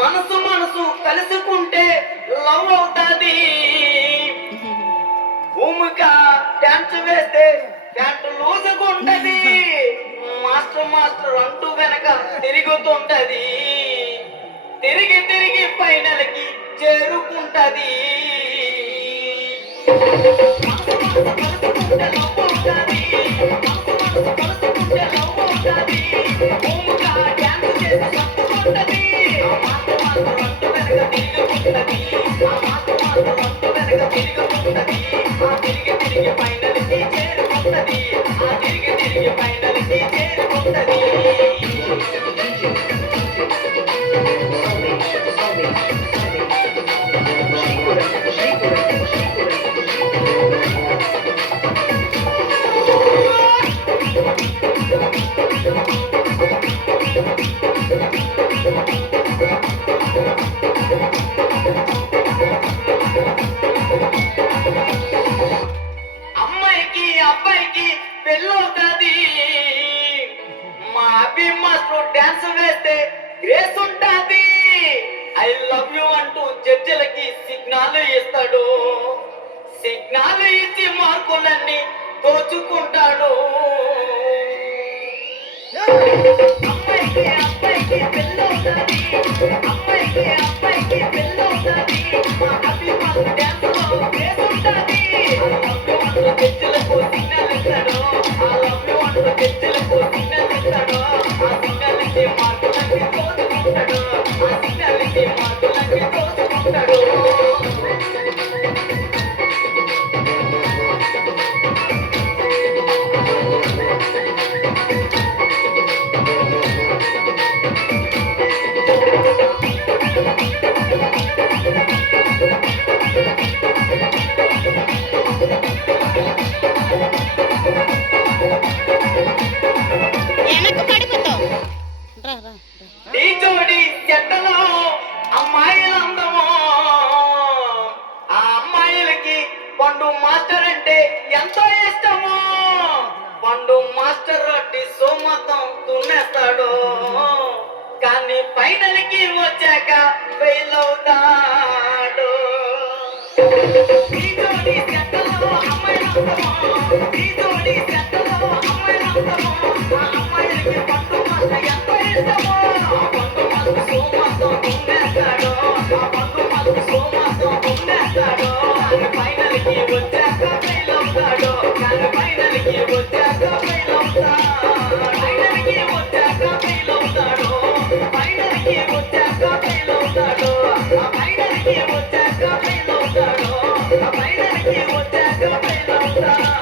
మనసు మనసు కలుసుకుంటే లవ్ అవుతాది. భూమిగా డాన్స్ వేస్తే ప్యాంటు లూజుకుంటది. మాస్టర్ మాస్టర్ అంటూ వెనక తిరుగుతుంటది. తిరిగి తిరిగి ఫైనల్కి చేరుకుంటది. కలుసుకుంటే లవ్ అవుతాది. కలుసుకుంటే లవ్ అవుతాది. భూమిగా డాన్స్ చేసి సత్తుకుంటది. తిరిగి తిరిగి ఫైనల్కి చేరుకుంటది. తిరిగి తిరిగి ఫైనల్కి చేరుకుంటది. అమ్మాయికి అబ్బాయికి పెళ్ళవుతుంది. మా అభి మాస్టర్ డాన్స్ వేస్తే గ్రేస్ ఉంటుంది. ఐ లవ్ యూ అంటూ జడ్జిలకి సిగ్నల్ ఇస్తాడు. సిగ్నల్ ఇచ్చి మార్కులన్నీ దోచుకుంటాడు. అమ్మాయికి అబ్బాయికి పెళ్ళవుతుంది. అమ్మాయికి అబ్బాయికి పెళ్ళవుతుంది. మా అభి మాస్టర్ డాన్స్ లో గ్రేస్ ఉంటుంది. జడ్జిలకు సిగ్నల్ ఇస్తాడు. ఆ లవ్ యూ అంటూ జడ్జిలకు సిగ్నల్ ఇస్తాడు. ఆ సిగ్నల్ ఇచ్చి మార్కులన్నీ దోచుకుంటాడు. ఆ సిగ్నల్ ఇచ్చి మార్కులన్నీ దోచుకుంటాడు. నీ జోడి చెట్టలో అమ్మాయిలందమో. ఆ అమ్మాయిలకి పండు మాస్టర్ అంటే ఎంతో ఇష్టమో. పండు మాస్టర్ రొట్టి సోమతం తున్నేస్తాడు. కానీ ఫైనల్ కి వచ్చాక ఫెయిల్ అవుతాడు. నీ జోడి చెట్టలో అమ్మాయిలందమో. నీ జోడి చెట్టలో అమ్మాయిలందమో. ఆ అమ్మాయిలకి పండు మాస్టర్ ఎంతో ఇష్టమో. పండు మాస్టర్ సోమతం తున్నేస్తాడు. ఆ పండు మాస్టర్ సోమతం తున్నేస్తాడు. కానీ ఫైనల్ కి వచ్చాక ఫెయిల్ అవుతాడు. కానీ ఫైనల్ కి వచ్చాక ఫెయిల్ అవుతాడు. ఫైనల్ కి వచ్చాక ఫెయిల్ అవుతాడు. ఫైనల్ కి వచ్చాక ఫెయిల్ అవుతాడు. ఫైనల్ కి వచ్చాక ఫెయిల్ అవుతాడు. ఫైనల్ కి వచ్చాక ఫెయిల్ అవుతాడు.